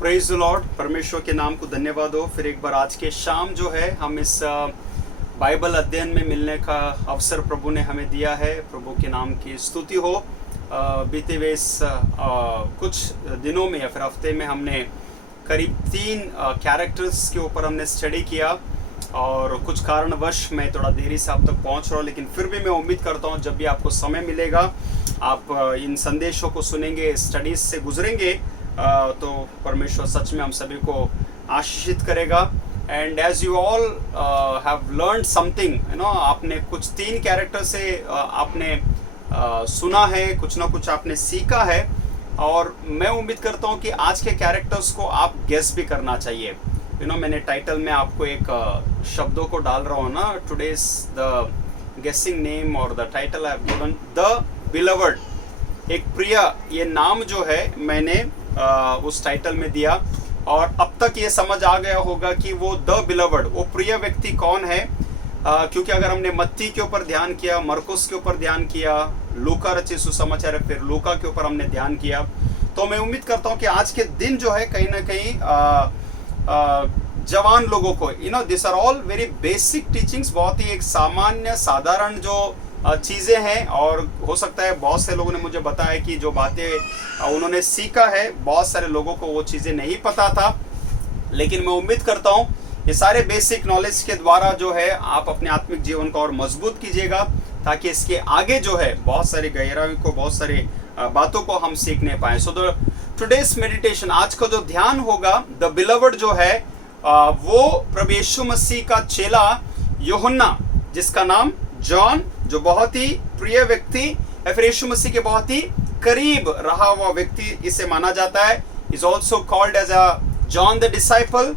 Praise the Lord. परमेश्वर के नाम को धन्यवाद हो। फिर एक बार आज के शाम जो है हम इस बाइबल अध्ययन में मिलने का अवसर प्रभु ने हमें दिया है। प्रभु के नाम की स्तुति हो। बीते हुए इस कुछ दिनों में या फिर हफ्ते में हमने करीब 3 कैरेक्टर्स के ऊपर हमने स्टडी किया और कुछ कारणवश मैं थोड़ा देरी से आप तक पहुंच रहा हूँ, लेकिन फिर भी मैं उम्मीद करता हूँ जब भी आपको समय मिलेगा आप इन संदेशों को सुनेंगे, स्टडीज से गुजरेंगे तो परमेश्वर सच में हम सभी को आशीषित करेगा। And as you all have learn something, you know, आपने कुछ 3 कैरेक्टर से आपने सुना है, कुछ ना कुछ आपने सीखा है और मैं उम्मीद करता हूँ कि आज के कैरेक्टर्स को आप गेस भी करना चाहिए। यू नो, मैंने टाइटल में आपको एक शब्दों को डाल रहा हूँ ना, टुडेज द गेसिंग नेम और the title I have given the beloved. एक प्रिय, ये नाम जो है मैंने उस टाइटल में दिया और अब तक ये समझ आ गया होगा कि वो द बिलवर्ड, वो प्रिय व्यक्ति कौन है। क्योंकि अगर हमने मत्ती के ऊपर ध्यान किया, मरकुस के ऊपर ध्यान किया, लूका रचित सुसमाचार है, फिर लूका के ऊपर हमने ध्यान किया, तो मैं उम्मीद करता हूँ कि आज के दिन जो है कहीं ना कहीं जवान लोगों को, you know, this are all very basic teachings, बहुत ही एक सामान्य साधारण जो चीज़ें हैं। और हो सकता है बहुत से लोगों ने मुझे बताया कि जो बातें उन्होंने सीखा है, बहुत सारे लोगों को वो चीज़ें नहीं पता था, लेकिन मैं उम्मीद करता हूँ ये सारे बेसिक नॉलेज के द्वारा जो है आप अपने आत्मिक जीवन को और मजबूत कीजिएगा, ताकि इसके आगे जो है बहुत सारी गहराई को, बहुत सारी बातों को हम सीखने पाए। सो द टुडेज मेडिटेशन, आज का जो ध्यान होगा, द बिलवर्ड जो है वो प्रभु यीशु मसीह का चेला यूहन्ना, जिसका नाम जॉन, जो बहुत ही प्रिय व्यक्ति या फिर यीशु मसीह के बहुत ही करीब रहा हुआ व्यक्ति इसे माना जाता है। Is also called as a John the disciple,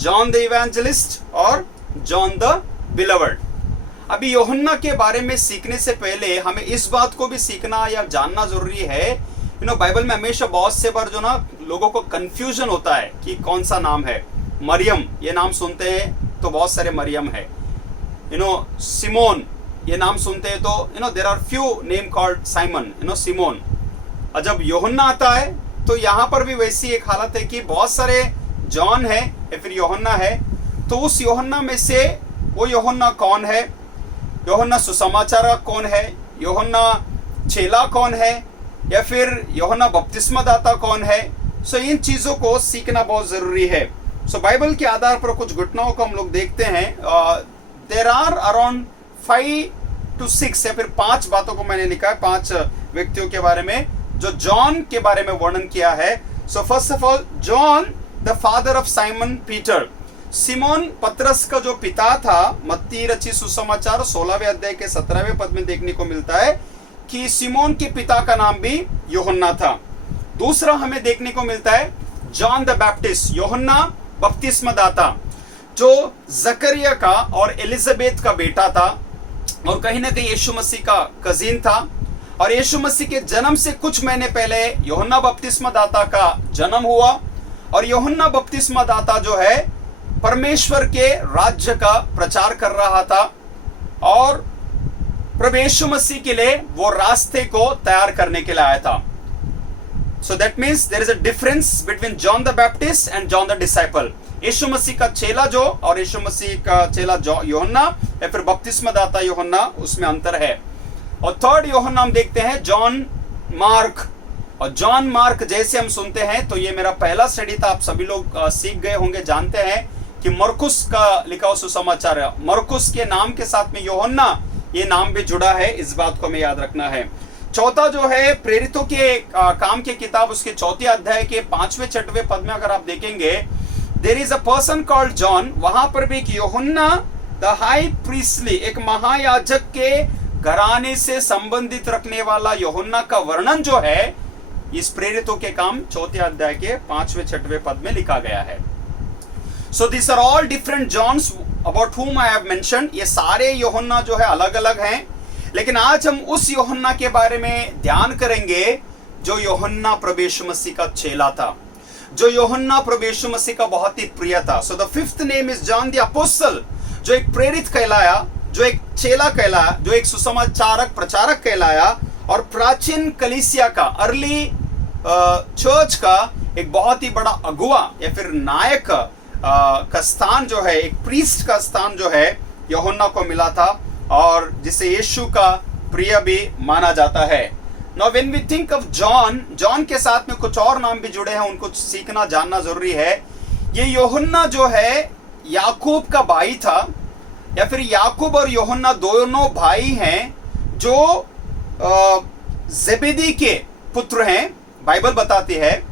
John the evangelist और जॉन द बिलवर्ड। अभी यूहन्ना के बारे में सीखने से पहले हमें इस बात को भी सीखना या जानना जरूरी है। यू नो, बाइबल में हमेशा बहुत से बार जो ना लोगों को कंफ्यूजन होता है कि कौन सा नाम है। मरियम, ये नाम सुनते हैं तो बहुत सारे मरियम है। यू नो, सिमोन, ये नाम सुनते हैं तो you know there are few name called Simon, you know, सिमोन। और जब यूहन्ना आता है तो यहाँ पर भी वैसी एक हालत है कि बहुत सारे जॉन है या फिर यूहन्ना है। तो उस यूहन्ना में से वो यूहन्ना कौन है, यूहन्ना सुसमाचारक कौन है, यूहन्ना चेला कौन है, या फिर यूहन्ना बपतिस्मा दाता कौन है। सो इन चीज़ों को सीखना बहुत ज़रूरी है। सो बाइबल के आधार पर कुछ घटनाओं को हम लोग देखते हैं। देयर आर अराउंड 5 to 6 या फिर 5 बातों को मैंने लिखा है, 5 व्यक्तियों के बारे में जो जॉन के बारे में वर्णन किया है। So first of all, John the father of Simon Peter, सिमोन पतरस का जो पिता था। मत्ती रचित सुसमाचार 16वें अध्याय के 17वें पद में देखने को मिलता है कि सिमोन के पिता का नाम भी यूहन्ना था। दूसरा हमें देखने को मिलता है जॉन द बैप्टिस्ट, यूहन्ना बपतिस्मा दाता, जो जकरिया का और एलिजाबेथ का बेटा था और कहीं ना कहीं यीशु मसीह का कजिन था। और यीशु मसीह के जन्म से कुछ महीने पहले यूहन्ना बपतिस्मा दाता का जन्म हुआ। और यूहन्ना बपतिस्मा दाता जो है परमेश्वर के राज्य का प्रचार कर रहा था और प्रभु यीशु मसीह के लिए वो रास्ते को तैयार करने के लिए आया था। So that means there is a difference between John the Baptist and John the disciple. यीशु मसीह का चेला जो और यीशु मसीह का चेला यूहन्ना या फिर बपतिस्मा दाता यूहन्ना, उसमें अंतर है। और थर्ड यूहन्ना हम देखते हैं जॉन मार्क। और जॉन मार्क जैसे हम सुनते हैं तो ये मेरा पहला स्टडी था। आप सभी लोग सीख गए होंगे, जानते हैं कि मरकुस का लिखा हुआ सुसमाचार है। मरकुस के नाम के साथ में यूहन्ना ये नाम भी जुड़ा है, इस बात को हमें याद रखना है। चौथा जो है प्रेरितों के काम की किताब, उसके 4 अध्याय के 5वें 6वें पद में अगर आप देखेंगे, there is a person called John. वहां पर भी यूहन्ना द हाई प्रीस्टली, एक महायाजक के घराने से संबंधित रखने वाला यूहन्ना का वर्णन जो है इस प्रेरितों के काम 4 अध्याय के 5वें 6वें पद में लिखा गया है। So this are all different Johns about whom I have mentioned। ये सारे यूहन्ना जो है अलग अलग हैं, लेकिन आज हम उस यूहन्ना के बारे में ध्यान करेंगे जो यूहन्ना प्रभु यीशु मसीह का चेला था, जो यूहन्ना प्रभु यीशु मसीह का बहुत ही प्रिय था। So the 5th name is John the apostle, जो एक प्रेरित कहलाया, जो एक चेला कहलाया, जो एक सुसमाचारक प्रचारक कहलाया और प्राचीन कलीसिया का, अर्ली चर्च का एक बहुत ही बड़ा अगुआ या फिर नायक का स्थान जो है, एक प्रीस्ट का स्थान जो है यूहन्ना को मिला था, और जिसे यीशु का प्रिय भी माना जाता है। Now when we think of John, John के साथ में कुछ और नाम भी जुड़े हैं, उनको सीखना जानना जरूरी है। ये यूहन्ना जो है याकूब का भाई था, या फिर याकूब और यूहन्ना दोनों भाई हैं जो जेबेदी के पुत्र हैं, बाइबल बताती है।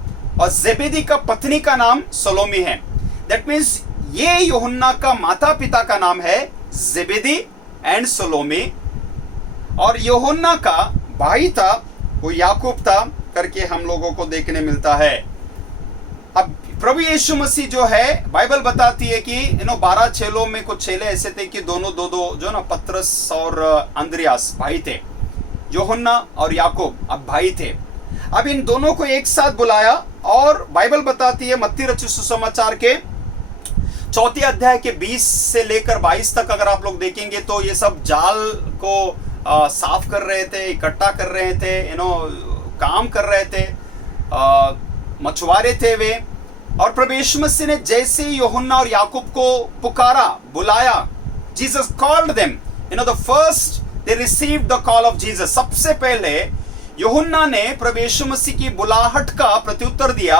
और जेबेदी का पत्नी का नाम सलोमी है। दैट मीन्स ये यूहन्ना का माता पिता का नाम है जेबेदी एंड सलोमी, और यूहन्ना का भाई था वो याकूब था करके हम लोगों को देखने मिलता है। अब प्रभु यीशु मसीह जो है, बाइबल बताती है कि 12 चेलों में कुछ चेले ऐसे थे कि दोनों दो जो ना पतरस और अंद्रियास भाई थे, यूहन्ना और याकूब अब भाई थे। अब इन दोनों को एक साथ बुलाया, और बाइबल बताती है मत्ती रचित सुसमाचार के 4 अध्याय के 20 से लेकर 22 तक अगर आप लोग देखेंगे तो ये सब जाल को साफ कर रहे थे, इकट्ठा कर रहे थे, काम कर रहे थे, मछुआरे थे वे। और प्रभु यीशु मसीह ने जैसे यूहन्ना और याकूब को पुकारा, बुलाया, Jesus called them, the first they received the call of Jesus. सबसे पहले यूहन्ना ने प्रभु यीशु मसीह की बुलाहट का प्रत्युत्तर दिया,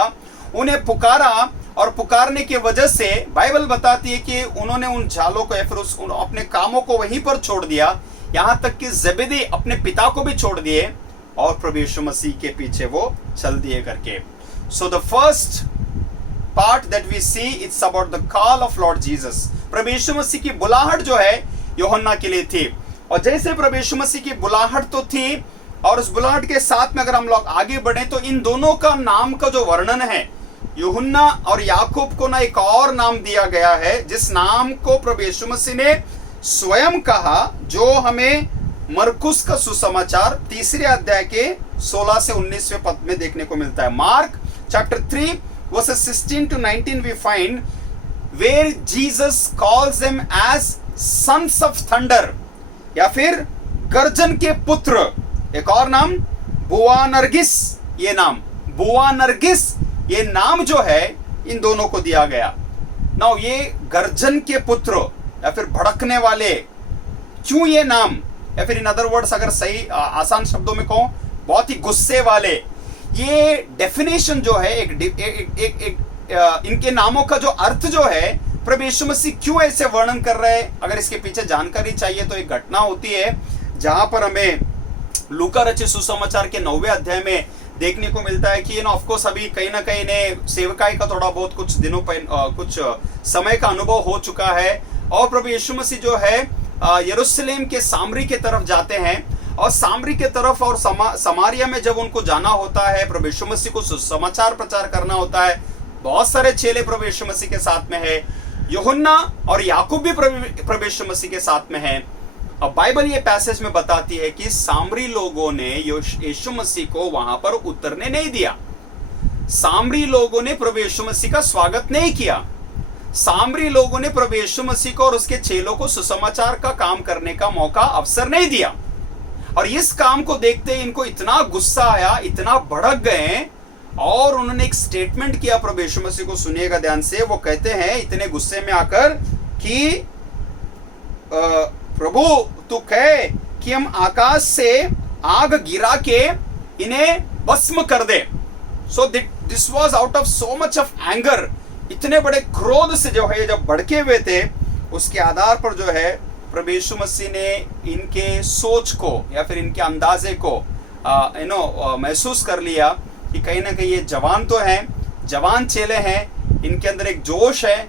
उन्हें पुकारा, और पुकारने की वजह से बाइबल बताती है कि उन्होंने उन जालों को या फिर अपने कामों को वहीं पर छोड़ दिया, यहां तक कि जेबेदी अपने पिता को भी छोड़ दिए और प्रभु यीशु मसीह के पीछे वो चल दिए करके। So the first part that we see it's about the call of lord Jesus. प्रभु यीशु मसीह की बुलाहट जो है यूहन्ना के लिए थी, और जैसे प्रभु यीशु मसीह की बुलाहट तो थी, और उस बुलाहट के साथ में अगर हम लोग आगे बढ़े तो इन दोनों का नाम का जो वर्णन है, यूहन्ना और याकूब को ना एक और नाम दिया गया है, जिस नाम को प्रभु यीशु मसीह ने स्वयं कहा, जो हमें मरकुस का सुसमाचार 3 अध्याय के 16 से 19वें पद में देखने को मिलता है। Mark chapter 3 versus 16 to 19 we find where Jesus calls them as sons of thunder, या फिर गर्जन के पुत्र। एक और नाम बुआनर्गिस, ये नाम बुआनर्गिस, ये नाम जो है इन दोनों को दिया गया। नाउ ये गर्जन के पुत्र या फिर भड़कने वाले, क्यों ये नाम, या फिर इन अदर वर्ड्स अगर सही आसान शब्दों में कहूं, बहुत ही गुस्से वाले। ये डेफिनेशन जो है इनके नामों का जो अर्थ जो है, प्रभु यीशु मसीह क्यों ऐसे वर्णन कर रहे हैं, अगर इसके पीछे जानकारी चाहिए तो एक घटना होती है जहां पर हमें लूका रचित सुसमाचार के 9वें अध्याय में देखने को मिलता है कि ऑफ कोर्स अभी कहीं ना कहीं इन्हें सेवकाई का थोड़ा बहुत कुछ दिनों कुछ समय का अनुभव हो चुका है, और प्रभु यीशु मसीह जो है यरूशलेम के सामरी के तरफ जाते हैं, और सामरी के तरफ और समारिया में जब उनको जाना होता है, प्रभु यीशु मसीह को सुसमाचार प्रचार करना होता है, बहुत सारे चेले प्रभु यीशु मसीह के साथ में है, यूहन्ना और याकूब भी प्रभु यीशु मसीह के साथ में है। अब बाइबल ये पैसेज में बताती है कि सामरी लोगों ने यीशु मसीह को वहां पर उतरने नहीं दिया, सामरी लोगों ने प्रभु यीशु मसीह का स्वागत नहीं किया, सामरी लोगों ने प्रभु यीशु मसीह को और उसके चेलों को सुसमाचार का काम करने का मौका, अवसर नहीं दिया। और इस काम को देखते ही इनको इतना गुस्सा आया, इतना भड़क गए, और उन्होंने एक स्टेटमेंट किया प्रभु यीशु मसीह को, सुनिएगा ध्यान से। वो कहते हैं इतने गुस्से में आकर कि प्रभु तू कहे कि हम आकाश से आग गिरा के इन्हें भस्म कर दे। So this was out of so much of anger, इतने बड़े क्रोध से जो है जब भड़के हुए थे, उसके आधार पर जो है प्रभु यीशु मसीह ने इनके सोच को या फिर इनके अंदाजे को महसूस कर लिया कि कहीं ना कहीं ये जवान तो हैं, जवान चेले हैं, इनके अंदर एक जोश है,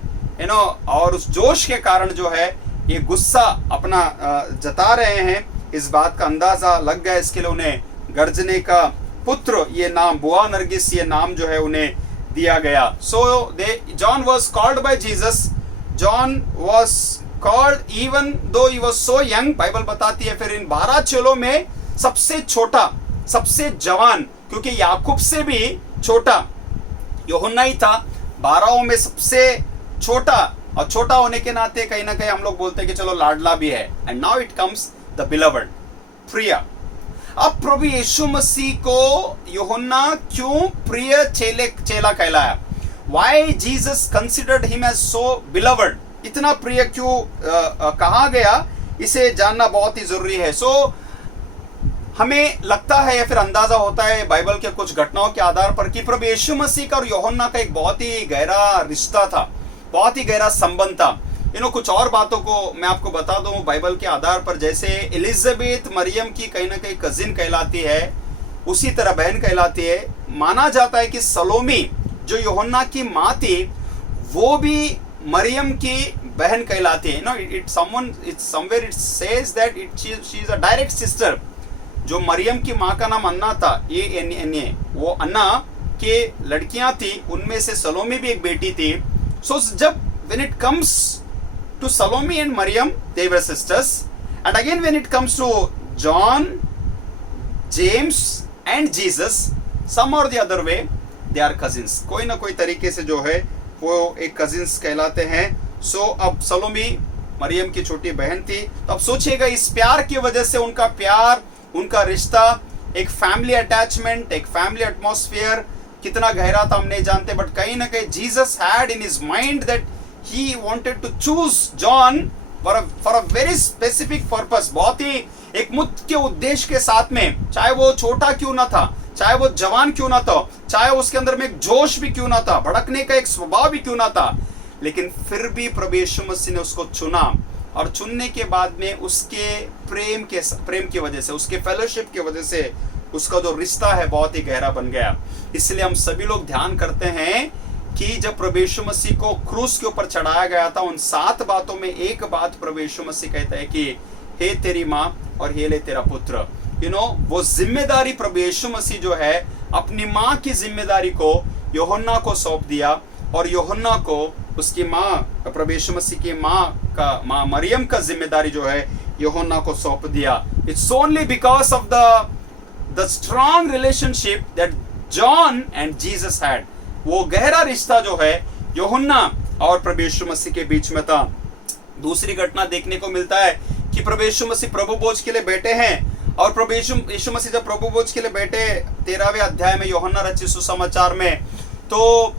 और उस जोश के कारण जो है ये गुस्सा अपना जता रहे हैं, इस बात का अंदाजा लग गया। इसके लिए उन्हें गर्जने का पुत्र ये नाम, बुआनर्गिस ये नाम जो है उन्हें दिया गया। सो John was called by Jesus, John was called even though he was so young. Bible बताती है फिर इन 12 चेलों में सबसे छोटा, सबसे जवान, क्योंकि याकूब से भी छोटा यूहन्ना ही था, 12 में सबसे छोटा, और छोटा होने के नाते कहीं ना कहीं हम लोग बोलते हैं कि चलो लाडला भी है। And now it comes the beloved, प्रिया। अब प्रभु यीशु मसीह को यूहन्ना क्यों प्रिय चेला कहलाया? Why Jesus considered him as so beloved? इतना प्रिय क्यों कहा गया, इसे जानना बहुत ही जरूरी है। हमें लगता है या फिर अंदाजा होता है बाइबल के कुछ घटनाओं के आधार पर कि प्रभु यीशु मसीह का और यूहन्ना का एक बहुत ही गहरा रिश्ता था, बहुत ही गहरा संबंध था। कुछ और बातों को मैं आपको बता दूं बाइबल के आधार पर। जैसे एलिजाबेथ मरियम की कहीं ना कहीं कजिन कहलाती है, उसी तरह बहन कहलाती है। माना जाता है कि सलोमी जो यूहन्ना की माँ थी, वो भी मरियम की बहन कहलाती है। It somewhere it says that she is a direct sister. जो मरियम की माँ का नाम अन्ना था, ANNA, वो अन्ना के लड़कियां थी, उनमें से सलोमी भी एक बेटी थी। जब when it comes to Salome and Maryam, they were sisters, and again when it comes to John, James and Jesus, some or the other way they are cousins। कोई ना कोई तरीके से जो है वो एक cousins कहलाते हैं। अब सलोमी मरियम की छोटी बहन थी। तो अब सोचिएगा, इस प्यार की वजह से उनका प्यार, उनका रिश्ता, एक फैमिली अटैचमेंट, एक फैमिली एटमॉस्फेयर कितना गहरा था हम नहीं जानते। बट कहीं ना कहीं Jesus had in his mind that he wanted to choose John for a very specific purpose. बहुत ही एक मुख्य उद्देश्य के साथ में, चाहे वो छोटा क्यों ना था, चाहे वो जवान क्यों ना था, चाहे उसके अंदर में एक जोश भी क्यों ना था, भड़कने का एक स्वभाव भी क्यों ना था, लेकिन फिर भी प्रभु यीशु मसीह ने उसको चुना। और चुनने के बाद में उसके प्रेम की वजह से, उसके फेलोशिप की वजह से उसका जो रिश्ता है बहुत ही गहरा बन गया। इसलिए हम सभी लोग ध्यान करते हैं कि जब प्रभु यीशु मसीह को क्रूस के ऊपर चढ़ाया गया था, उन 7 बातों में एक बात प्रभु यीशु मसीह कहता है कि हे तेरी माँ और हे ले तेरा पुत्र। वो जिम्मेदारी प्रभु यीशु मसीह जो है अपनी माँ की जिम्मेदारी को यूहन्ना को सौंप दिया, और यूहन्ना को उसकी माँ, प्रभु यीशु मसीह की माँ मरियम का जिम्मेदारी जो है यूहन्ना को सौंप दिया। It's only because of the strong relationship that John and Jesus had. वो गहरा रिश्ता जो है यूहन्ना और प्रभु यीशु मसीह के बीच में था। दूसरी घटना देखने को मिलता है कि प्रभु यीशु मसीह प्रभु भोज के लिए बैठे हैं, और प्रभु यीशु मसीह जब प्रभु भोज के लिए बैठे 13वें अध्याय में यूहन्ना रचित सुसमाचार में, तो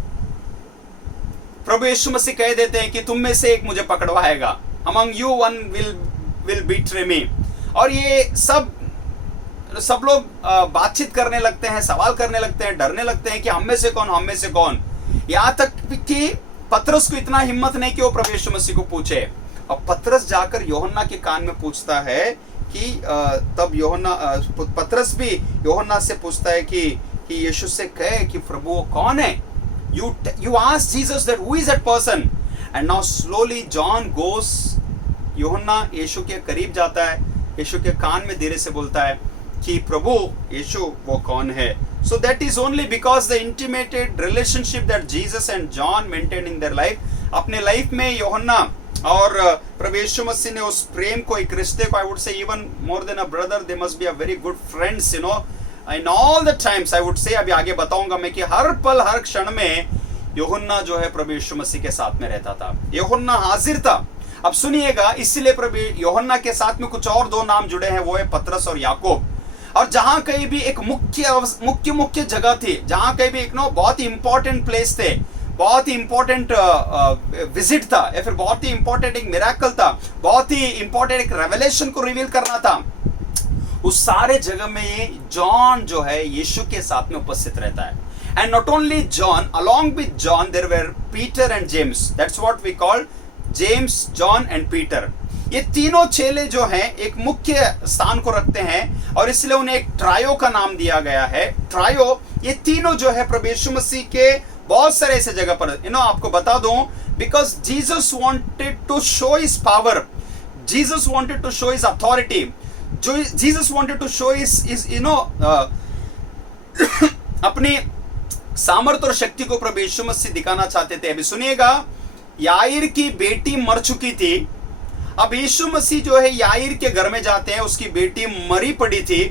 प्रभु यीशु मसीह कह देते हैं कि तुम में से एक मुझे पकड़वाएगा, among you one will betray me। और ये सब लोग बातचीत करने लगते हैं, सवाल करने लगते हैं, डरने लगते हैं कि हम में से कौन। यहाँ तक कि पतरस को इतना हिम्मत नहीं कि वो प्रभु यीशु मसीह को पूछे। अब पतरस जाकर यूहन्ना के कान में पूछता है कि तब पतरस भी यूहन्ना से पूछता है कि यीशु से कहे कि प्रभु वो कौन है। You ask Jesus that who is that person, and now slowly John goes, यूहन्ना यीशु के करीब जाता है, यीशु के कान में धीरे से बोलता है कि प्रभु यीशु वो कौन है। So that is only because the intimated relationship that Jesus and John maintained in their life। अपने लाइफ में यूहन्ना और प्रभु यीशु मसीह ने उस प्रेम को, एक रिश्ते को, I would say even more than a brother, they must be a very good friends, in all the times I would say। अभी आगे बताऊंगा मैं कि हर पल हर क्षण में यूहन्ना जो है प्रभु यीशु मसीह के साथ में रहता था। यूहन्ना हाजिर था। अब सुनिएगा, इसलिए प्रभु यूहन्ना के साथ में कुछ और 2 नाम जुड़े हैं, वो है पतरस और याकूब। और जहां कहीं भी एक मुख्य जगह थी, जहां कहीं भी एक बहुत ही इंपॉर्टेंट प्लेस थे, बहुत ही इंपॉर्टेंट विजिट था, या फिर बहुत ही इंपॉर्टेंट एक मिरेकल था, बहुत ही इंपॉर्टेंट एक रेवलेशन को रिवील करना था, उस सारे जगह में ये जॉन जो है यीशु के साथ में उपस्थित रहता है। And not only John, along with John there were Peter and James. That's what we call James, John and Peter. ये तीनों चेले जो हैं एक मुख्य स्थान को रखते हैं, और इसलिए उन्हें एक ट्रायो का नाम दिया गया है। ट्रायो, ये तीनों जो है प्रभु यीशु मसीह के बहुत सारे ऐसे जगह पर, आपको बता दूं, because Jesus wanted to show his power, Jesus wanted to show his authority, Jesus wanted to show his अपनी सामर्थ्य और शक्ति को प्रभु यीशु मसीह दिखाना चाहते थे। अभी सुनिएगा, याईर की बेटी मर चुकी थी। अब यीशु मसीह जो है याईर के घर में जाते हैं, उसकी बेटी मरी पड़ी थी।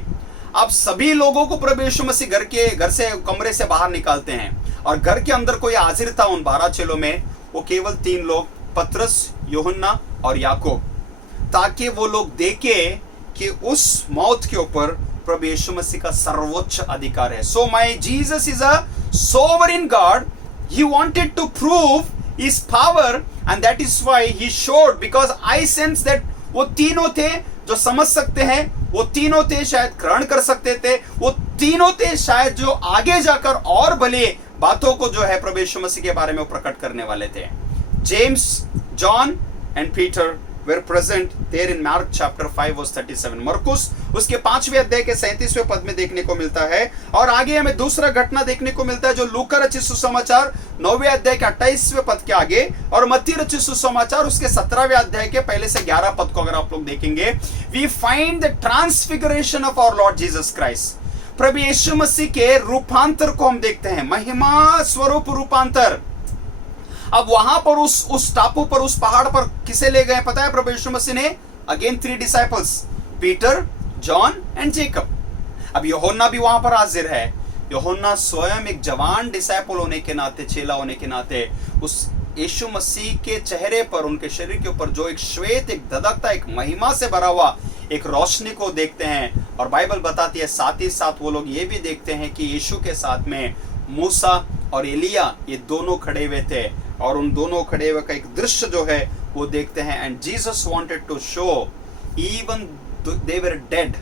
अब सभी लोगों को प्रभु यीशु मसीह घर से, कमरे से बाहर निकालते हैं, और घर के अंदर कोई हाजिर था उन 12 चेलों में, वो केवल 3 लोग, पतरस, यूहन्ना और याकूब, ताकि वो लोग देखे कि उस मौत के ऊपर प्रभु यीशु मसीह का सर्वोच्च अधिकार है. So my Jesus is a sovereign God. He wanted to prove his power and that is why he showed, because I sense that वो तीनों थे जो समझ सकते हैं, वो तीनों थे शायद ग्रहण कर सकते थे, वो तीनों थे शायद जो आगे जाकर और भले बातों को जो है प्रभु यीशु मसीह के बारे में वो प्रकट करने वाले थे. James, John and Peter were present there in Mark chapter 5 verse 37. मरकुस उसके 5वें अध्याय के 37वें पद में देखने को मिलता है. और आगे हमें दूसरा घटना देखने को मिलता है जो लूका रचित सुसमाचार 9वें अध्याय के 28वें पद के आगे और मत्ती रचित सुसमाचार उसके 17वें अध्याय के पहले से 11 पद को अगर आप लोग देखेंगे, we find the transfiguration of our Lord Jesus Christ. प्रभु यीशु मसीह के रूपांतर को हम देखते हैं, महिमा स्वरूप रूपांतर. अब वहां पर उस टापू पर, उस पहाड़ पर किसे ले गए पता है प्रभु यीशु मसीह ने? Again 3 disciples, Peter, John and Jacob. अब यूहन्ना भी वहां पर हाजिर है. यूहन्ना स्वयं एक जवान डिसाइपल होने के नाते, चेला होने के नाते उस यीशु मसीह के चेहरे पर, उनके शरीर के ऊपर जो एक श्वेत, एक धधकता, एक महिमा से भरा हुआ एक रोशनी को देखते हैं. और बाइबल बताती है साथ ही साथ वो लोग ये भी देखते हैं कि यीशु के साथ में मूसा और एलिया ये दोनों खड़े हुए थे और उन दोनों खड़े हुए का एक दृश्य जो है वो देखते हैं. And Jesus wanted to show even they were dead,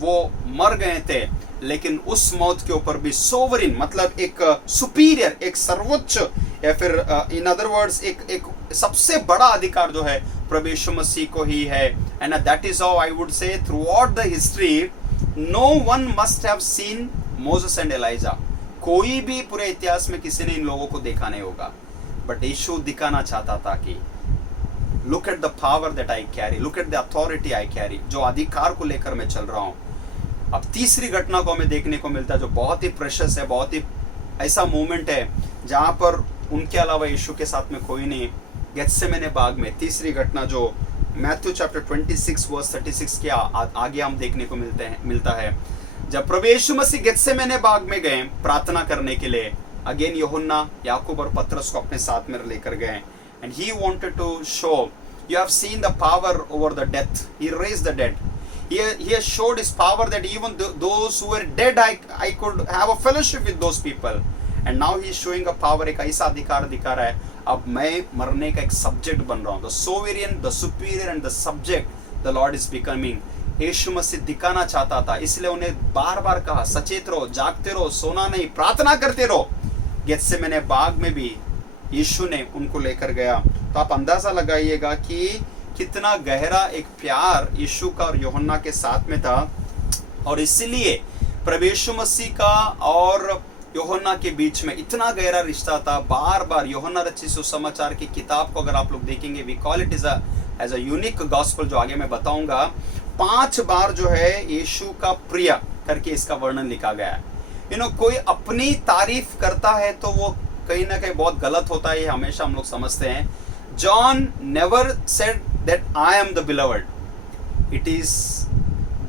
वो मर गए थे लेकिन उस मौत के ऊपर भी सोवरिन, मतलब एक सुपीरियर, एक सर्वोच्च, या फिर इन अदर वर्ड्स एक सबसे बड़ा अधिकार जो है प्रभु यीशु मसीह को ही है. And that is how I would say throughout the history no one must have seen Moses and Elijah. कोई भी पूरे इतिहास में किसी ने इन लोगों को देखा नहीं होगा, बट यीशु दिखाना चाहता था कि look at the power that I carry, look at the authority I carry, जो अधिकार को लेकर मैं चल रहा हूं. अब तीसरी घटना को हमें देखने को मिलता है जो बहुत ही प्रेशियस है, बहुत ही ऐसा मोमेंट है जहां पर उनके अलावा यीशु के साथ में कोई नहीं. गेत्सेमने बाग में तीसरी घटना जो मैथ्यू चैप्टर 26 वर्स 36 के आगे हम देखने को मिलता है. जब प्रभु यीशु मसीह गेत्सेमने बाग में गए प्रार्थना करने के लिए, अगेन यूहन्ना, याकूब और पतरस को अपने साथ में लेकर गए. And he wanted to show, you have seen the power over the death, he raised the dead. He has showed his power that even those who were dead, I could have a fellowship with those people. And now he is showing a power, एक ऐसा अधिकार दिखा रहा है, अब मैं मरने का एक सब्जेक्ट बन रहा हूँ. The sovereign, the superior and the subject, the Lord is becoming. यीशु मसीह दिखाना चाहता था, इसलिए उन्हें बार बार कहा सचेत रहो, जागते रहो, सोना नहीं, प्रार्थना करते रहो. गेत्सेमने बाग में भी यीशु ने उनको लेकर गया. तो आप अंदाजा लगाइएगा कि कितना गहरा एक प्यार यीशु का और यूहन्ना के साथ में था. और इसलिए प्रभु यीशु मसीह का और यूहन्ना के बीच में इतना गहरा रिश्ता था. बार बार यूहन्ना रचित सुसमाचार की किताब को अगर आप लोग देखेंगे, we call it as a unique gospel, जो आगे मैं बताऊंगा. 5 बार जो है यीशु का प्रिय करके इसका वर्णन लिखा गया है. कोई अपनी तारीफ करता है तो वो कहीं ना कहीं बहुत गलत होता है, ये हमेशा हम लोग समझते हैं. John never said that I am the beloved. It is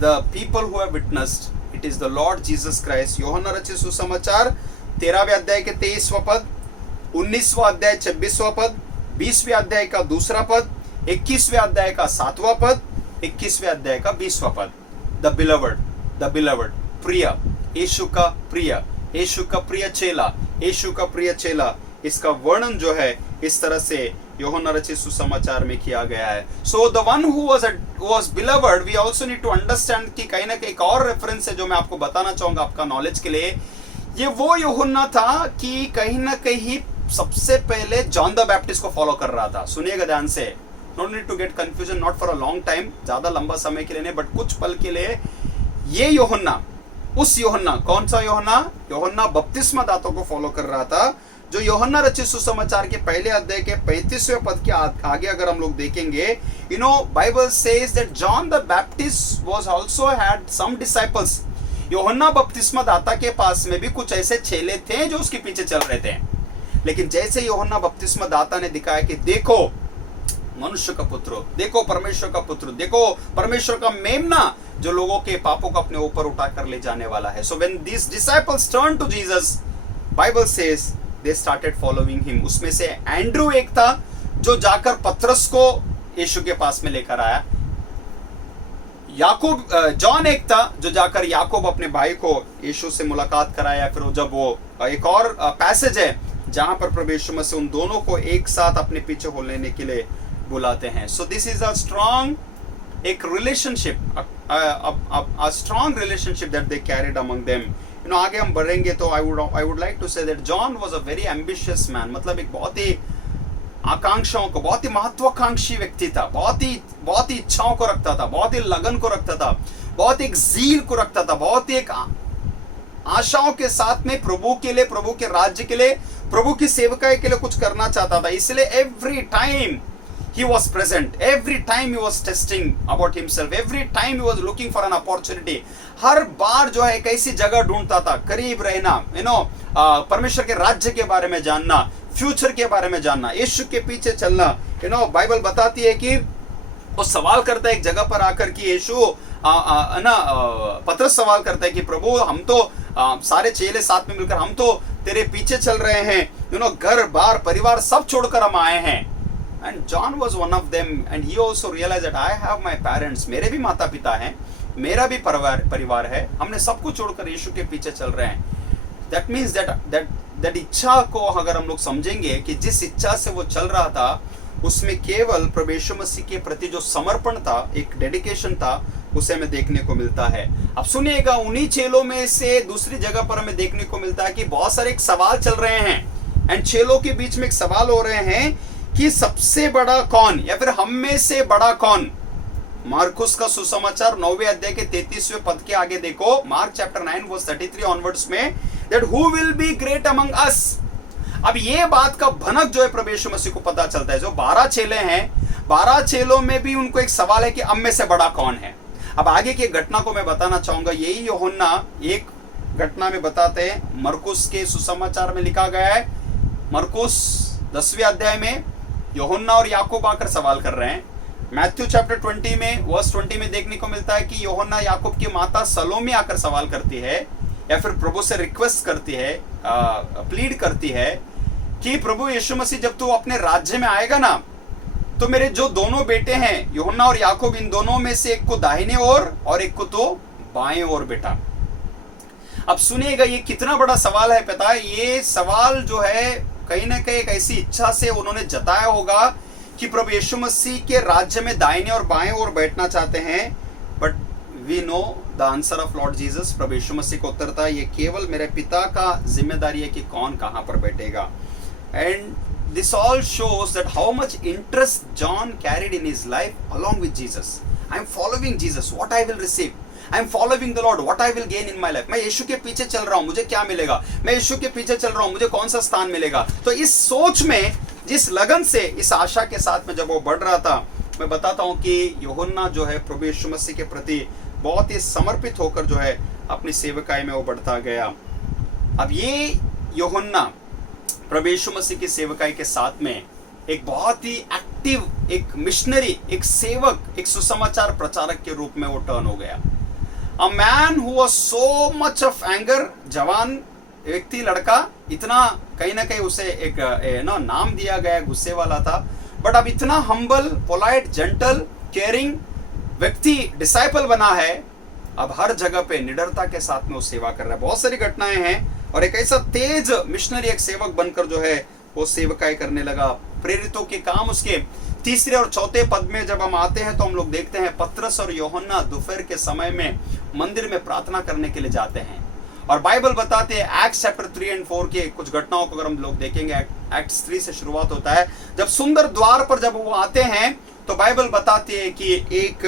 the people who have witnessed. It is the Lord Jesus Christ. यूहन्ना रचित सुसमाचार 13वें अध्याय के 23वां पद, 19वां अध्याय 26वां पद, 20वें अध्याय का 2रा पद, 21वें अध्याय का 7वां पद, 21वें अध्याय का 20वां पद. The beloved, the beloved, प्रिय, यीशु का प्रिय, यीशु का प्रिय चेला, यीशु का प्रिय चेला. इसका वर्णन जो है इस तरह से यूहन्ना रचित सुसमाचार में किया गया है. So the one who was beloved, we also need to understand कि कहीं ना कहीं एक और रेफरेंस है जो मैं आपको बताना चाहूंगा आपका नॉलेज के लिए. ये वो यूहन्ना था कि कहीं ना कहीं सबसे पहले जॉन द बैप्टिस्ट को फॉलो कर रहा था. सुनिएगा ध्यान से, not need to get confusion, not for a long time, ज्यादा लंबा समय के लिए नहीं, बट कुछ पल के लिए. ये यूहन्ना, उस यूहन्ना, कौन सा यूहन्ना? यूहन्ना बपतिस्मा दाता को फॉलो कर रहा था. जो यूहन्ना रचित सुसमाचार के पहले अध्याय के 35वें पद के आगे अगर हम लोग देखेंगे, Bible says that John the Baptist was also had some disciples. यूहन्ना बपतिस्मा दाता के पास में भी कुछ ऐसे चेले थे जो उसके पीछे चल रहे थे. लेकिन जैसे यूहन्ना बपतिस्मा दाता ने दिखाया कि देखो मनुष्य का पुत्र, देखो परमेश्वर का पुत्र, देखो परमेश्वर का मेमना जो लोगों के पापों को अपने ऊपर उठा कर ले जाने वाला है. So when these disciples turned to Jesus, Bible says they started following him. उसमें से एंड्रू एक था जो जाकर पतरस को यीशु के पास में लेकर आया. याकूब जॉन एक था जो जाकर याकूब अपने भाई को यीशु से मुलाकात कराया। फिर जब वो एक और पैसेज है जहां पर प्रभु यीशु मसीह उन दोनों को एक साथ अपने पीछे हो लेने के लिए बुलाते हैं। So this is a strong एक relationship, a strong relationship that they carried among them. You know, आगे हम बढ़ेंगे तो I would like to say that John was a very ambitious man, मतलब एक बहुत ही आकांक्षाओं को, बहुत ही महत्वाकांक्षी व्यक्ति था, बहुत ही इच्छाओं को रखता था, बहुत ही लगन को रखता था, बहुत एक जील को रखता था, बहुत ही एक आशाओं के साथ में प्रभु के लिए, प्रभु के राज्य के लिए, प्रभु की सेवकाई के लिए कुछ करना चाहता था। इसलिए every time he was present, every time he was testing about himself, every time he was looking for an opportunity। हर बार जो है एक ऐसी जगह ढूंढता था, करीब रहना, परमेश्वर के राज्य के बारे में जानना, फ्यूचर के बारे में जानना, यीशु के पीछे चलना। बाइबल बताती है कि वो सवाल करता है एक जगह पर आकर कि यीशु पतरस सवाल करता है कि प्रभु हम तो सारे चेले साथ में मिलकर हम तो तेरे पीछे चल रहे हैं, घर बार परिवार सब छोड़कर हम आए हैं। And John was one of them, and he also realized that I have my parents, मेरे भी माता पिता हैं, मेरा भी परिवार है, हमने सब कुछ छोड़कर यीशु के पीछे चल रहे हैं। That means that इच्छा को अगर हम लोग समझेंगे कि जिस इच्छा से वो चल रहा था उसमें केवल प्रभु यीशु मसीह के प्रति जो समर्पण था, एक डेडिकेशन था, उसे हमें देखने को मिलता है। अब सुनिएगा, उन्हीं चेलों में से दूसरी जगह पर हमें देखने को मिलता है कि बहुत सारे एक सवाल चल रहे हैं, एंड चेलों के बीच में एक सवाल हो रहे हैं कि सबसे बड़ा कौन, या फिर हम में से बड़ा कौन। मार्कुस का सुसमाचार 9वें अध्याय के 33वें पद के आगे देखो, मार्क चैप्टर 9 वर्स 33 ऑनवर्ड्स में, that who will be great among us. अब ये बात का भनक जो है प्रभु यीशु मसीह को पता चलता है। जो 12 चेले हैं, 12 चेलों में भी उनको एक सवाल है कि हम में से बड़ा कौन है। अब आगे की घटना को मैं बताना चाहूंगा, यही यूहन्ना एक घटना में बताते हैं, मरकुस के सुसमाचार में लिखा गया है। मरकुस 10वें अध्याय में यूहन्ना और याकूब आकर सवाल कर रहे हैं। मैथ्यू चैप्टर 20 में वर्स 20 में देखने को मिलता है कि यूहन्ना याकूब की माता सलोमी आकर सवाल करती है, या फिर प्रभु से रिक्वेस्ट करती है, प्लीड करती है कि प्रभु यीशु मसीह जब तू अपने राज्य में आएगा ना, तो मेरे जो दोनों बेटे हैं यूहन्ना और याकूब, इन दोनों में से एक को दाहिने ओर और एक को तो बाएं ओर बेटा। अब सुनिएगा, ये कितना बड़ा सवाल है पता है। ये सवाल जो है कहीं ना कहीं एक ऐसी इच्छा से उन्होंने जताया होगा कि प्रभु यीशु मसीह के राज्य में दाहिने और बाएं ओर बैठना चाहते हैं। But we know the answer of lord Jesus. प्रभु यीशु मसीह को उत्तर था, ये केवल मेरे पिता का जिम्मेदारी है कि कौन कहां पर बैठेगा। And this all shows that how much interest John carried in his life along with Jesus. I am following Jesus, what I will receive. I am following the Lord, what I will gain in my life. मैं यीशु के पीछे चल रहा हूं, मुझे क्या मिलेगा। मैं यीशु के पीछे चल रहा हूं, मुझे कौन सा स्थान मिलेगा। तो इस सोच में, जिस लगन से, इस आशा के साथ में जब वो बढ़ रहा था, मैं बताता हूं कि यूहन्ना जो है प्रभु यीशु मसीह के प्रति बहुत ही समर्पित होकर जो है अपनी सेवकाई में वो बढ़ता गया। अब ये यूहन्ना प्रभु यीशु मसीह की सेवकाई के साथ में एक बहुत ही एक्टिव, एक मिशनरी, एक सेवक, एक सुसमाचार प्रचारक के रूप में वो टर्न हो गया। A man who was so much of anger, जवान व्यक्ति, लड़का, इतना कहीं ना कहीं उसे एक नाम दिया गया, गुस्से वाला था, बट अब इतना हम्बल, पोलाइट, जेंटल, केयरिंग व्यक्ति, डिसाइपल बना है। अब हर जगह पे निडरता के साथ में वो सेवा कर रहा है। बहुत सारी घटनाएं हैं, और एक ऐसा तेज मिशनरी, एक सेवक बनकर जो है वो सेवकाई करने लगा। प्रेरितों के काम उसके 3 और 4 पद में जब हम आते हैं तो हम लोग देखते हैं पतरस और यूहन्ना दोपहर के समय में मंदिर में प्रार्थना करने के लिए जाते हैं। और बाइबल बताते हैं, एक्ट्स चैप्टर 3 और 4 के कुछ घटनाओं को अगर हम लोग देखेंगे, एक्ट्स 3 से शुरुआत होता है। जब सुंदर द्वार पर जब वो आते हैं तो बाइबल बताती है कि एक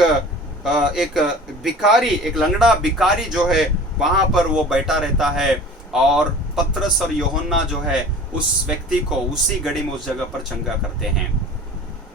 भिखारी, एक लंगड़ा भिखारी जो है वहां पर वो बैठा रहता है, और पतरस और यूहन्ना जो है उस व्यक्ति को उसी घड़ी में उस जगह पर चंगा करते हैं।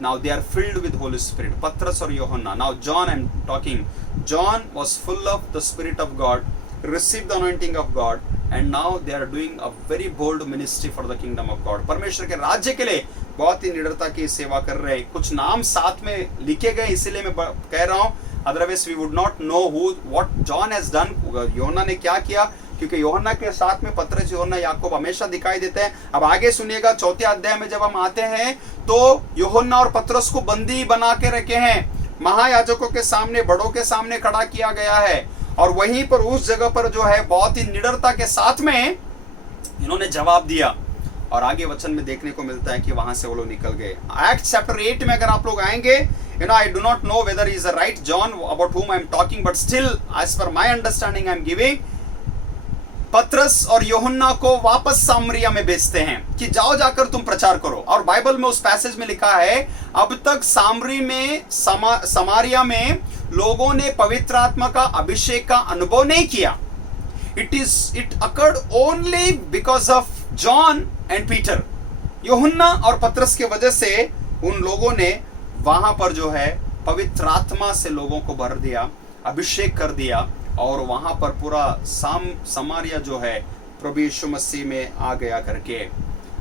Now they are filled with Holy Spirit. Patras or Yohanna. Now John, I'm talking. John was full of the Spirit of God, received the anointing of God, and now they are doing a very bold ministry for the kingdom of God. परमेश्वर के राज्य के लिए बहुत ही निडरता की सेवा कर रहे हैं। कुछ नाम साथ में लिखे गए, इसीलिए मैं कह रहा हूँ, otherwise we would not know what John has done, यूहन्ना ने क्या किया, क्योंकि यूहन्ना के साथ में पतरस, यूहन्ना, याकूब हमेशा दिखाई देते हैं। अब आगे सुनिएगा, 4 अध्याय में जब हम आते हैं तो यूहन्ना और पतरस को बंदी बना के रखे हैं, महायाजकों के सामने, बड़ों के सामने खड़ा किया गया है, और वहीं पर उस जगह पर जो है बहुत ही निडरता के साथ में इन्होंने जवाब दिया, और आगे वचन में देखने को मिलता है कि वहां से वो लोग निकल गए। एक्ट चैप्टर 8 में अगर आप लोग आएंगे, I do not know whether is the right John about whom I am talking, but still as per my understanding I am giving, पतरस और यूहन्ना को वापस सामरिया में भेजते हैं कि जाओ जाकर तुम प्रचार करो। और बाइबल में उस पैसेज में लिखा है, अब तक सामरी में समारिया में लोगों ने पवित्र आत्मा का अभिषेक का अनुभव नहीं किया। It occurred only because of John and Peter. यूहन्ना और पतरस की वजह से उन लोगों ने वहां पर जो है पवित्र आत्मा से लोगों को भर दिया, अभिषेक कर दिया, और वहां पर पूरा समारिया जो है प्रभु यीशु मसीह में आ गया करके।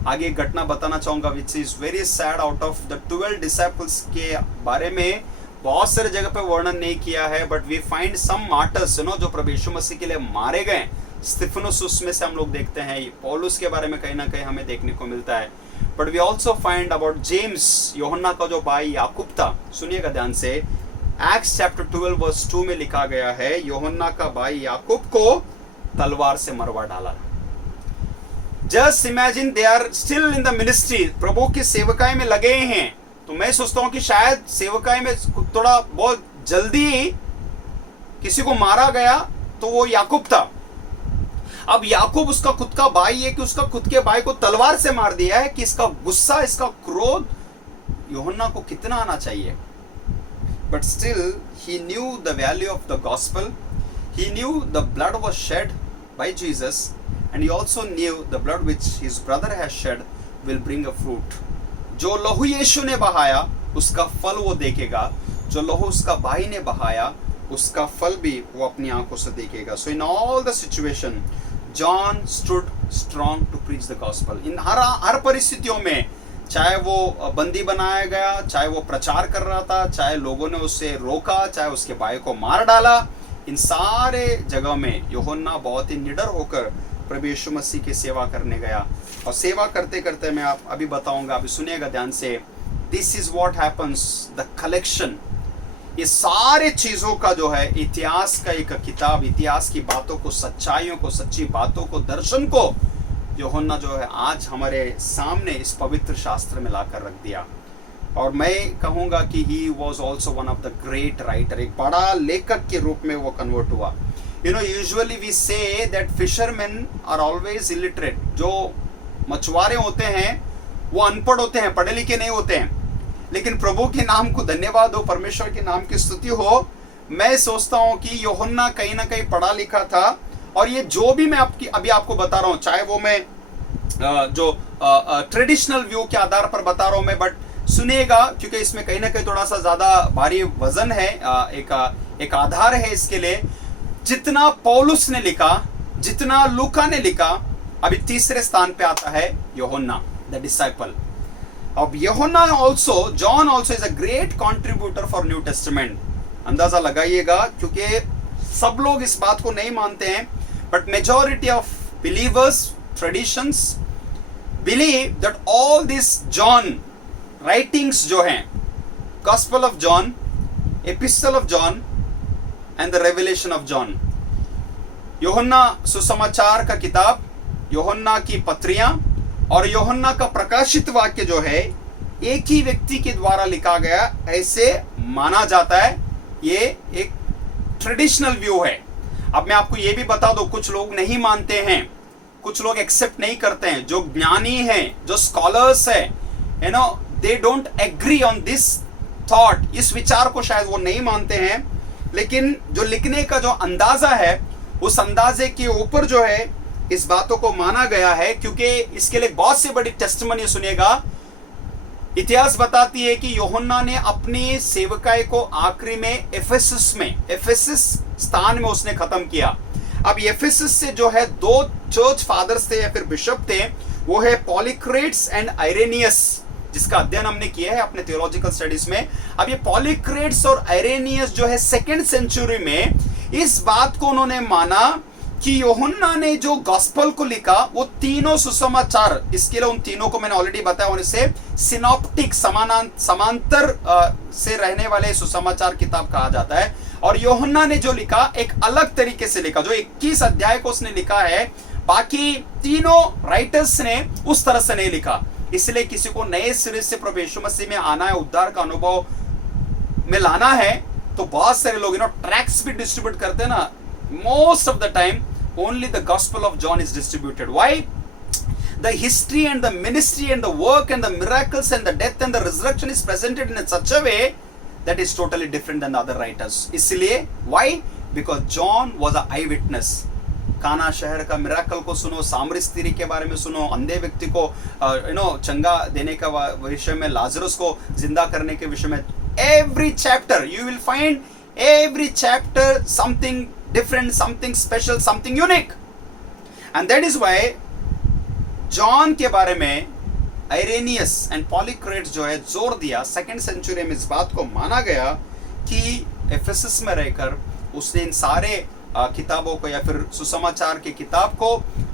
आगे एक घटना बताना चाहूंगा which is very sad. Out of the 12 disciples के बारे में बहुत सारे जगह पे वर्णन नहीं किया है, but we find some martyrs जो प्रभु यीशु मसीह के लिए मारे गए। स्तिफनुस उसमें से हम लोग देखते हैं, पौलुस के बारे में कहीं ना कहीं हमें देखने को मिलता है, but we also find about James, यूहन्ना का जो भाई याकूब था। सुनिएगा ध्यान से, एक्ट्स चैप्टर 12 वर्स 2 में लिखा गया है, यूहन्ना का भाई याकूब को तलवार से मरवा डाला। Just imagine, they are still in the ministry, प्रभु की सेवकाई में लगे हैं। तो मैं सोचता हूं कि शायद सेवकाई में थोड़ा बहुत जल्दी किसी को मारा गया तो वो याकूब था। अब याकूब उसका खुद का भाई है कि उसका खुद के भाई को तलवार से मार दिया है, कि इसका गुस्सा, इसका क्रोध यूहन्ना को कितना आना चाहिए। But still, he knew the value of the gospel. He knew the blood was shed by Jesus, and he also knew the blood which his brother has shed will bring a fruit. जो लहू यीशु ने बहाया उसका फल वो देखेगा, जो लहू उसका भाई ने बहाया उसका फल भी वो अपनी आंखों से देखेगा। So in all the situation, John stood strong to preach the gospel. इन हर परिस्थितियों में, चाहे वो बंदी बनाया गया, चाहे वो प्रचार कर रहा था, चाहे लोगों ने उसे रोका, चाहे उसके भाई को मार डाला, इन सारे जगह में यूहन्ना बहुत ही निडर होकर प्रभु यीशु मसीह की सेवा करने गया। और सेवा करते करते मैं आप अभी बताऊंगा, अभी सुनिएगा ध्यान से, this is what happens, the collection. ये सारे चीजों का जो है इतिहास का एक किताब, इतिहास की बातों को, सच्चाइयों को, सच्ची बातों को, दर्शन को यूहन्ना जो है आज हमारे सामने इस पवित्र शास्त्र में लाकर रख दिया। और मैं कहूंगा कि he was also one of the great writer, एक बड़ा लेखक के रूप में वो कन्वर्ट हुआ। Usually we say that fisherman are always illiterate. जो मछुआरे होते हैं वो अनपढ़ होते हैं, पढ़े लिखे नहीं होते हैं। लेकिन प्रभु के नाम को धन्यवाद हो, परमेश्वर के नाम की स्तुति हो, मैं सोचता हूं कि यूहन्ना कहीं ना कहीं पढ़ा लिखा था। और ये जो भी मैं अभी आपको बता रहा हूँ, चाहे वो मैं जो ट्रेडिशनल व्यू के आधार पर बता रहा हूँ मैं, बट सुनिएगा क्योंकि इसमें कहीं ना कहीं थोड़ा सा ज्यादा भारी वजन है, एक आधार है इसके लिए। जितना पौलुस ने लिखा, जितना लूका ने लिखा, अभी तीसरे स्थान पे आता है यूहन्ना द डिसाइपल। अब यूहन्ना also, John also is a great contributor for new testament. अंदाजा लगाइएगा, क्योंकि सब लोग इस बात को नहीं मानते हैं, but majority of believers, traditions believe that all this John writings जो हैं, gospel of John, epistle of John and the revelation of John, यूहन्ना सुसमाचार का किताब, यूहन्ना की पत्रियां और यूहन्ना का प्रकाशित वाक्य जो है एक ही व्यक्ति के द्वारा लिखा गया, ऐसे माना जाता है। ये एक ट्रेडिशनल व्यू है। अब मैं आपको ये भी बता दूं, कुछ लोग नहीं मानते हैं, कुछ लोग एक्सेप्ट नहीं करते हैं। जो ज्ञानी हैं, जो स्कॉलर्स हैं, they don't agree on this thought, इस विचार को शायद वो नहीं मानते हैं। लेकिन जो लिखने का जो अंदाजा है, उस अंदाजे के ऊपर जो है इस बातों को माना गया है, क्योंकि इसके लिए बहुत सी बड़ी टेस्टिमनी सुनिएगा। इतिहास बताती है कि यूहन्ना ने अपनी सेवकाई को आखिरी में एफेसस स्थान में उसने खत्म किया। अब एफेसस से जो है दो चर्च फादर्स थे या फिर बिशप थे, वो है पॉलीक्रेट्स एंड आइरेनियस, जिसका अध्ययन हमने किया है अपने थियोलॉजिकल स्टडीज में। अब ये पॉलीक्रेट्स और आइरेनियस जो है 2nd सेंचुरी में इस बात को उन्होंने माना कि यूहन्ना ने जो गॉस्पेल को लिखा वो तीनों सुसमाचार, इसके लिए उन तीनों को मैंने ऑलरेडी बताया, उनसे सिनॉप्टिक समांतर से रहने वाले सुसमाचार किताब कहा जाता है। और यूहन्ना ने जो लिखा एक अलग तरीके से लिखा, जो 21 अध्याय को उसने लिखा है, बाकी तीनों राइटर्स ने उस तरह से नहीं लिखा। इसलिए किसी को नए सिरे से प्रभु यीशु मसीह में आना है, उद्धार का अनुभव में लाना है, तो बहुत सारे लोग ट्रैक्स भी डिस्ट्रीब्यूट करते हैं ना। Most of the time only the gospel of John is distributed. Why? The history and the ministry and the work and the miracles and the death and the resurrection is presented in such a way that is totally different than the other writers. इसलिए why? Because John was an eyewitness. काना शहर का miracle को सुनो, सामरी स्त्री के बारे में सुनो, अंधे व्यक्ति को चंगा देने का विषय में, लाजरस को जिंदा करने के विषय में। Every chapter you will find, every chapter something different, something special, something unique. And that is why John के बारे में आइरेनियस एंड पॉलीक्रेट्स जो है जोर दिया, सेकेंड सेंचुरी में इस बात को माना गया कि एफेसस में रहकर उसने इन सारे किताबों को या फिर सुसमाचार की किताब को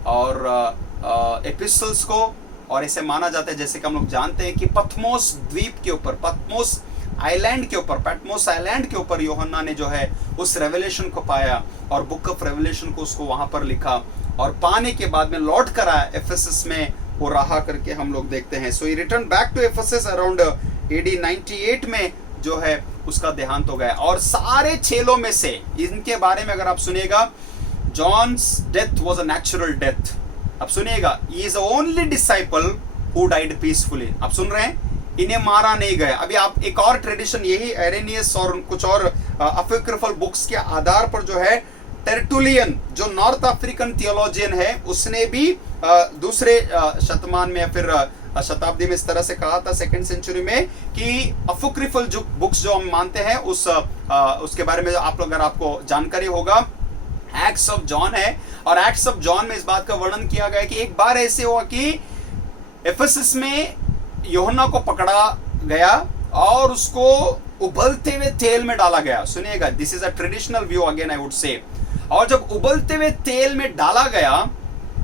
और एपिसल्स को, और ऐसे माना जाता है जैसे कि हम लोग जानते हैं कि पथमोस द्वीप के ऊपर, पथमोस आइलैंड के ऊपर, पैटमोस आइलैंड के ऊपर यूहन्ना ने जो है उस रेवलेशन को पाया और बुक ऑफ रेवलेशन को उसको वहां पर लिखा, और पाने के बाद में लौट कर आया एफेसस में वो रहा करके हम लोग देखते हैं। So he return back to Ephesus around AD 98 में जो है उसका देहांत हो गया। और सारे चेलों में से इनके बारे में अगर आप सुनिएगा, John's death was a natural death. अब सुनिएगा, he is the only disciple who died peacefully. आप सुन रहे हैं, इन्हें मारा नहीं गया। अभी आप एक और ट्रेडिशन, यही एरेनियस और कुछ और अपोक्रिफल बुक्स के आधार पर जो है, टेर्टुलियन जो नॉर्थ अफ्रीकन थियोलॉजियन है, उसने भी दूसरे शतमान में या फिर शताब्दी में इस तरह से कहा था, सेकेंड सेंचुरी में, कि अपोक्रिफल जो बुक्स जो हम मानते हैं उसके बारे में आप लोग, अगर आपको जानकारी होगा, एक्ट्स ऑफ जॉन है। और एक्ट्स ऑफ जॉन में इस बात का वर्णन किया गया कि एक बार ऐसे हुआ कि एफेसस में यूहन्ना को पकड़ा गया और उसको उबलते हुए तेल में डाला गया। सुनिएगा, this is a traditional view again I would से। और जब उबलते हुए तेल में डाला गया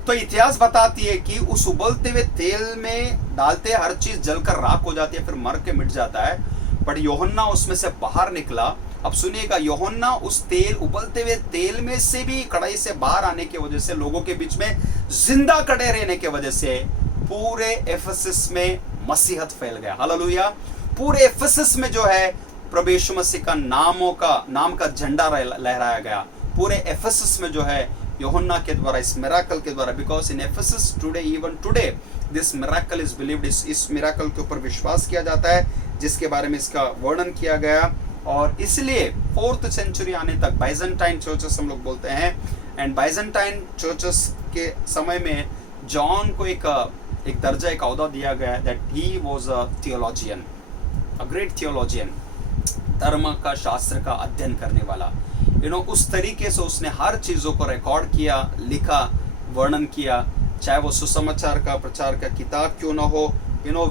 तो इतिहास बताती है कि उस उबलते हुए तेल में डालते हर चीज जलकर राख हो जाती है, फिर मर के मिट जाता है, बट यूहन्ना उसमें से बाहर निकला। अब सुनिएगा, यूहन्ना उस तेल, उबलते हुए तेल में से भी, कढ़ाई से बाहर आने की वजह से, लोगों के बीच में जिंदा कड़े रहने की वजह से पूरे एफेसस में मसीहत फैल गया। हालेलुया। पूरे एफेसस में जो है प्रभु यीशु मसीह का नाम का झंडा लहराया गया। पूरे एफेसस में जो है यूहन्ना के द्वारा, इस मिराकल के द्वारा, because in Ephesus today, even today this miracle is believed, इस मिराकल के ऊपर विश्वास किया जाता है, जिसके बारे में इसका वर्णन किया गया। और इसलिए 4th सेंचुरी आने तक बाइजेंटाइन चर्चेस हम लोग बोलते हैं, एंड बाइजेंटाइन चर्चेस के समय में जॉन को एक दर्जा, एक औहदा दिया गया, that he was a theologian, a great theologian, धर्म का, शास्त्र का अध्ययन करने वाला। उस तरीके से उसने हर चीज़ों को रिकॉर्ड किया, लिखा, वर्णन किया, चाहे वो सुसमाचार का प्रचार का किताब क्यों ना हो।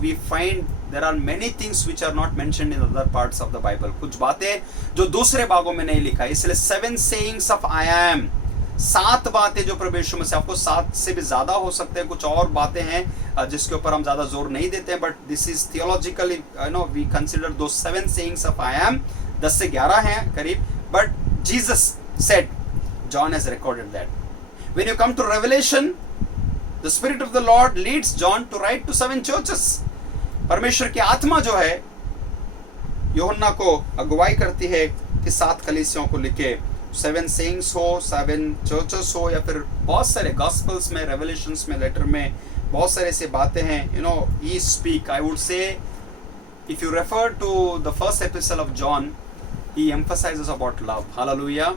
We find there are many things which are not mentioned in other parts of the Bible. कुछ बातें जो दूसरे भागों में नहीं लिखा, इसलिए 7 sayings ऑफ आई एम, 7 बातें जो प्रभु यीशु मसीह, आपको 7 से भी ज्यादा हो सकते हैं, कुछ और बातें हैं जिसके ऊपर हम ज्यादा जोर नहीं देते हैं, but this is theologically we consider दो 7 sayings ऑफ आई एम। 10 से 11 हैं करीब, but Jesus said, John has recorded that. When you come to Revelation, the Spirit of the Lord leads John to write to 7 churches। परमेश्वर की आत्मा जो है यूहन्ना को अगुवाई करती है कि 7 कलीसियों को लिखे, 7 sayings हो, 7 churches हो, या फिर बहुत सारे गॉस्पल्स में, रेवलेशंस में, लेटर में बहुत सारे ऐसे बातें हैं। he speak, I would say, if you refer to the first epistle of John, he emphasizes about love. Hallelujah.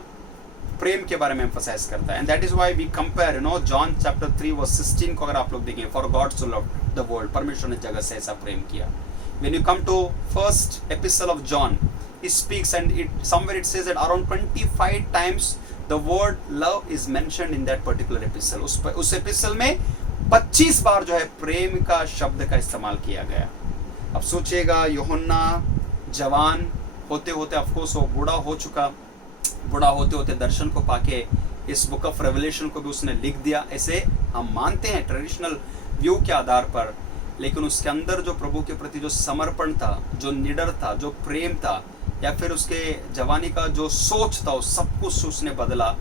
प्रेम के बारे में emphasize करता है, and that is why we compare, John chapter 3 verse 16 को अगर आप लोग देखें, for God so loved the world, परमेश्वर ने जगत से ऐसा प्रेम किया। When you come to first epistle of John, he speaks, and somewhere it says that around 25 times the word love is mentioned in that particular epistle. उस epistle में 25 बार जो है प्रेम का शब्द का इस्तेमाल किया गया। अब सोचिएगा, यूहन्ना जवान होते होते, ऑफ कोर्स वो बूढ़ा हो चुका, बूढ़ा होते होते दर्शन को पाके इस बुक ऑफ रेवलेशन को भी उसने लिख दिया, ऐसे हम मानते हैं ट्रेडिशनल व्यू के आधार पर। लेकिन उसके अंदर जो प्रभु के प्रति जो समर्पण था, जो निडर था, जो प्रेम था, या फिर उसके जवानी का जो सोच था, उस सब कुछ उसने बदला।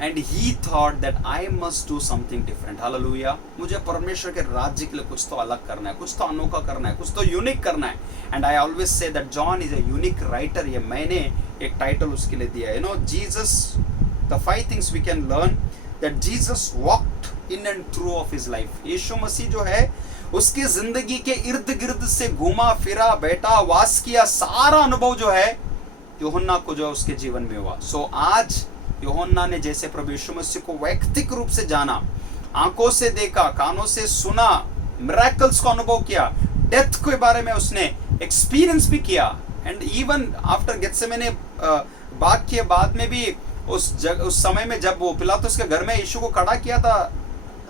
And he thought that I must do something different. Hallelujah. मुझे परमेश्वर के राज्य के लिए कुछ तो अलग करना है, कुछ तो अनोखा करना है, कुछ तो यूनिक करना है। And I always say that John is a unique writer. ये मैंने एक टाइटल उसके लिए दिया है, you know, Jesus, the 5 things we can learn that Jesus walked in and through of his life. यीशु मसीह जो है उसकी जिंदगी के इर्द गिर्द से घूमा फिरा, बैठा, वास किया, सारा अनुभव जो है यूहन्ना को जो उसके जीवन में हुआ। सो आज यूहन्ना ने जैसे प्रभु यीशु मसीह को वैयक्तिक रूप से जाना, आंखों से देखा, कानों से सुना, मिरेकल्स को अनुभव किया, डेथ के बारे में उसने एक्सपीरियंस भी किया। एंड इवन आफ्टर गेत्सेमने बाग के बाद में भी उस समय में जब वो पिलातुस के घर में यीशु को खड़ा किया था,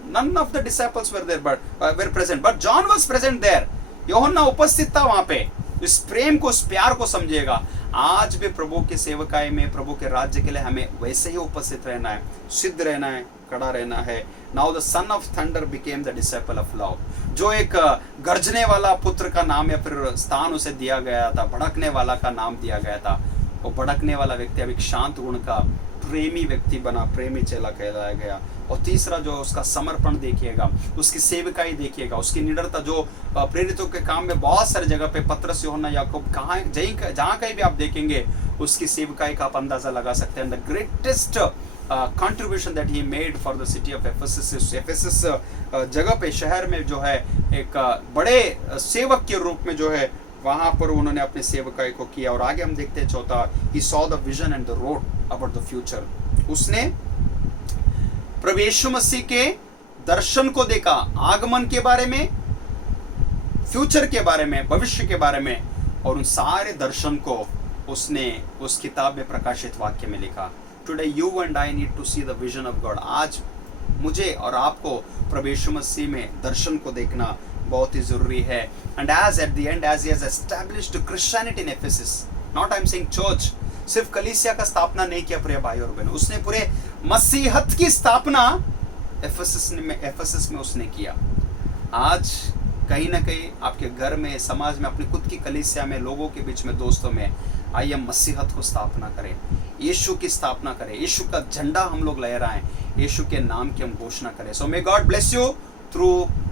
none of the disciples were there were present, but John was present there. यूहन्ना उपस्थित था वहां पे। इस प्रेम को, इस प्यार को समझिएगा। आज भी प्रभु के सेवकाई में, प्रभु के राज्य के लिए हमें वैसे ही उपस्थित रहना है, सिद्ध रहना है, खड़ा रहना है। Now the son of thunder became the disciple of love. जो एक गर्जने वाला पुत्र का नाम या फिर स्थान उसे दिया गया था, भड़कने वाला का नाम दिया गया था, वो भड़कने वाला व्यक्ति अब एक शांत गुण का प्रेमी व्यक्ति बना, प्रेमी चेला कहलाया गया। और तीसरा जो उसका समर्पण देखिएगा, उसकी सेवकाई देखिएगा, उसकी निडरता, जो प्रेरितों के काम में बहुत सारी जगह पे पतरस, यूहन्ना, याकूब, कहाँ जहाँ कहीं भी आप देखेंगे उसकी सेवकाई का आप अंदाजा लगा सकते हैं। The greatest contribution that he made for the city of Ephesus. Ephesus जगह पे, शहर में जो है एक बड़े सेवक के रूप में जो है वहां पर उन्होंने अपने सेवकाई को किया। और आगे हम देखते हैं चौथा, he saw the vision and the road about the future. उसने प्रभु यीशु मसीह के दर्शन को देखा, आगमन के बारे में, फ्यूचर के बारे में, भविष्य के बारे में, और उन सारे दर्शन को उसने उस किताब में प्रकाशित वाक्य में लिखा। Today you and I need to see the vision of God. आज मुझे और आपको प्रभु यीशु मसीह में दर्शन को देखना बहुत ही जरूरी है। And as at the end as he has established Christianity in Ephesus, not I am saying church, सिर्फ कलीसिया का स्थापना नहीं किया प्रिय भाई और बहनों, उसने पूरे मसीहत की स्थापना एफेसस में उसने किया। आज कहीं ना कहीं आपके घर में, समाज में, अपनी खुद की कलीसिया में, लोगों के बीच में, दोस्तों में, आइए हम मसीहत को स्थापना करें, यीशु की स्थापना करें, यीशु का झंडा हम लोग लहराएं, यीशु के नाम की हम घोषणा करें। So may God bless you through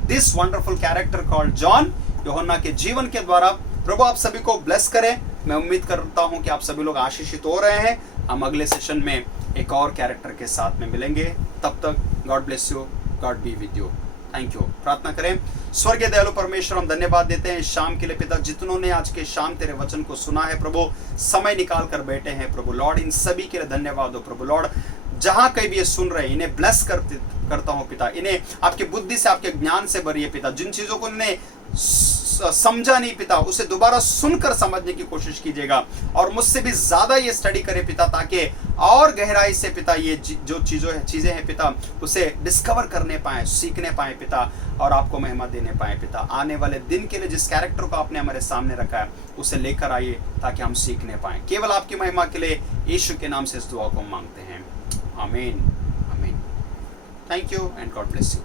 this wonderful character called John. यूहन्ना के जीवन के द्वारा प्रभु आप सभी को ब्लेस करें। मैं उम्मीद करता हूं कि आप सभी लोग आशीषित हो रहे हैं। हम अगले सेशन में एक और कैरेक्टर के साथ में मिलेंगे। तब तक God bless you, God be with you. Thank you. प्रार्थना करें। स्वर्गीय दयालु परमेश्वर, हम धन्यवाद देते हैं इस शाम के लिए पिता, जितनों ने आज के शाम तेरे वचन को सुना है प्रभु, समय निकाल कर बैठे हैं प्रभु लॉर्ड, इन सभी के लिए धन्यवाद हो प्रभु लॉर्ड। जहां कहीं भी ये सुन रहे हैं, इन्हें ब्लेस करता हूं पिता, इन्हें आपकी बुद्धि से, आपके ज्ञान से भरिए पिता। जिन चीजों को इन्हें समझा नहीं पिता, उसे दोबारा सुनकर समझने की कोशिश कीजिएगा, और मुझसे भी ज्यादा ये स्टडी करे पिता, ताकि और गहराई से पिता ये जो चीजें हैं पिता, उसे डिस्कवर करने पाए, सीखने पाए पिता, और आपको महिमा देने पाए पिता। आने वाले दिन के लिए जिस कैरेक्टर को आपने हमारे सामने रखा है उसे लेकर आइए, ताकि हम सीखने पाए। केवल आपकी महिमा के लिए यीशु के नाम से इस दुआ को मांगते हैं, आमीन, आमीन। Thank you and God bless you.